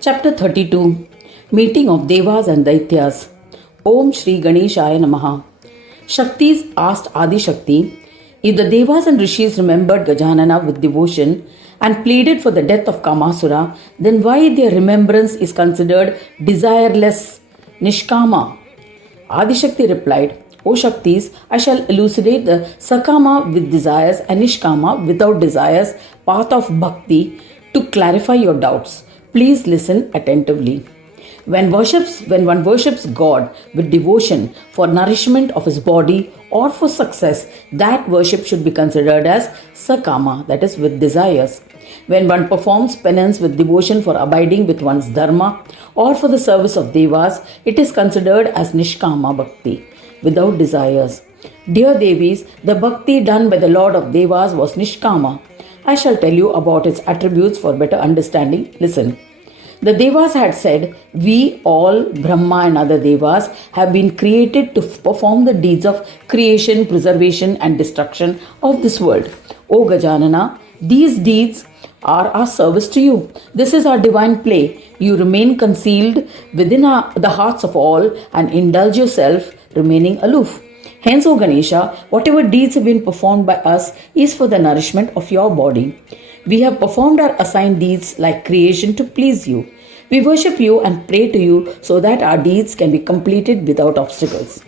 Chapter 32 Meeting of Devas and Daityas. Om Shri Ganeshaya Namaha. Shaktis asked Adi Shakti if the Devas and Rishis remembered Gajanana with devotion and pleaded for the death of Kamasura, then why their remembrance is considered desireless, Nishkama? Adi Shakti replied, O Shaktis, I shall elucidate the Sakama with desires and Nishkama without desires path of Bhakti to clarify your doubts. Please listen attentively. When one worships God with devotion for nourishment of his body or for success, that worship should be considered as Sakama, that is with desires. When one performs penance with devotion for abiding with one's Dharma or for the service of Devas, it is considered as Nishkama Bhakti, without desires. Dear Devis, the Bhakti done by the Lord of Devas was Nishkama. I shall tell you about its attributes for better understanding. Listen. The Devas had said, we all, Brahma and other Devas, have been created to perform the deeds of creation, preservation and destruction of this world. O Gajanana, these deeds are our service to you. This is our divine play. You remain concealed within the hearts of all and indulge yourself, remaining aloof. Hence, O Ganesha, whatever deeds have been performed by us is for the nourishment of your body. We have performed our assigned deeds like creation to please you. We worship you and pray to you so that our deeds can be completed without obstacles.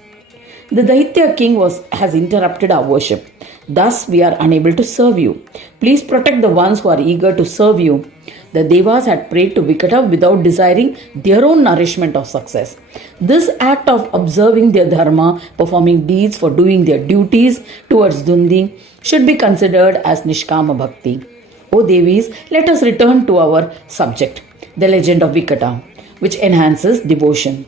The Daitya king has interrupted our worship. Thus, we are unable to serve you. Please protect the ones who are eager to serve you. The Devas had prayed to Vikata without desiring their own nourishment or success. This act of observing their dharma, performing deeds for doing their duties towards Dundi, should be considered as Nishkama Bhakti. O Devis, let us return to our subject, the legend of Vikata, which enhances devotion.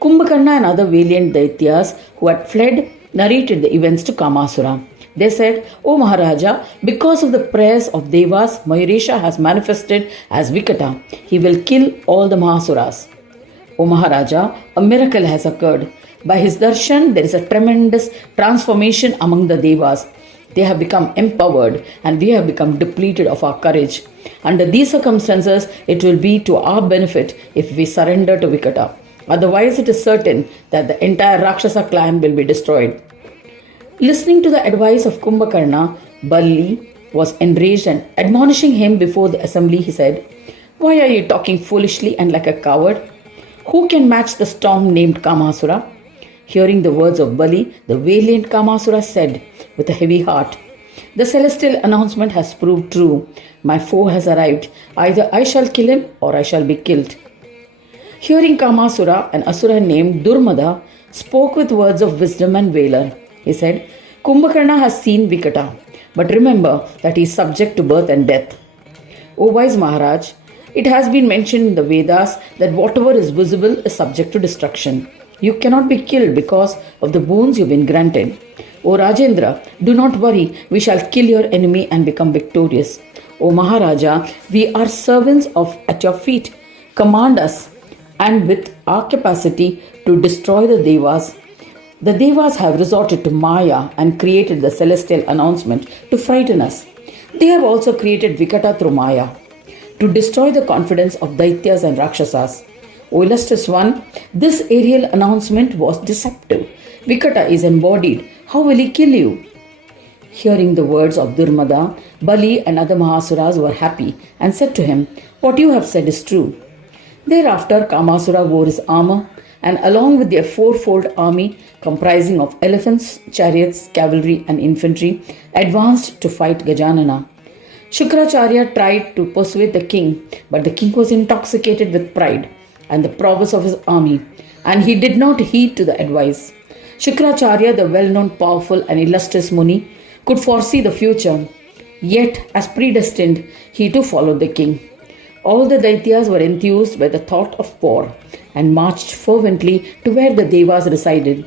Kumbhakarna and other valiant Daityas who had fled narrated the events to Kamasura. They said, O Maharaja, because of the prayers of Devas, Mayuresha has manifested as Vikata. He will kill all the Mahasuras. O Maharaja, a miracle has occurred. By his darshan, there is a tremendous transformation among the Devas. They have become empowered and we have become depleted of our courage. Under these circumstances, it will be to our benefit if we surrender to Vikata. Otherwise, it is certain that the entire Rakshasa clan will be destroyed. Listening to the advice of Kumbhakarna, Bali was enraged and admonishing him before the assembly, he said, Why are you talking foolishly and like a coward? Who can match the storm named Kamasura? Hearing the words of Bali, the valiant Kamasura said with a heavy heart, The celestial announcement has proved true. My foe has arrived. Either I shall kill him or I shall be killed. Hearing Kamasura, an asura named Durmada spoke with words of wisdom and valor. He said, Kumbhakarna has seen Vikata, but remember that he is subject to birth and death. O wise Maharaj, it has been mentioned in the Vedas that whatever is visible is subject to destruction. You cannot be killed because of the boons you've been granted. O Rajendra, do not worry, we shall kill your enemy and become victorious. O Maharaja, we are servants at your feet. Command us, and with our capacity to destroy the Devas. The Devas have resorted to Maya and created the celestial announcement to frighten us. They have also created Vikata through Maya to destroy the confidence of Daityas and Rakshasas. O illustrious one, this aerial announcement was deceptive. Vikata is embodied. How will he kill you? Hearing the words of Durmada, Bali and other Mahasuras were happy and said to him, What you have said is true. Thereafter, Kamasura wore his armor and along with their fourfold army comprising of elephants, chariots, cavalry and infantry advanced to fight Gajanana. Shukracharya tried to persuade the king, but the king was intoxicated with pride and the prowess of his army, and he did not heed to the advice. Shukracharya, the well-known, powerful and illustrious Muni, could foresee the future, yet as predestined, he too followed the king. All the Daityas were enthused by the thought of war and marched fervently to where the Devas resided.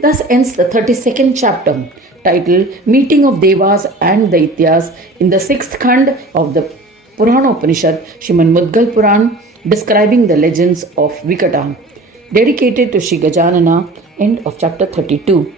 Thus ends the 32nd chapter, titled Meeting of Devas and Daityas in the 6th Khand of the Purana Upanishad, Srimad Mudgal Puran, describing the legends of Vikata. Dedicated to Shri Gajanana. End of chapter 32.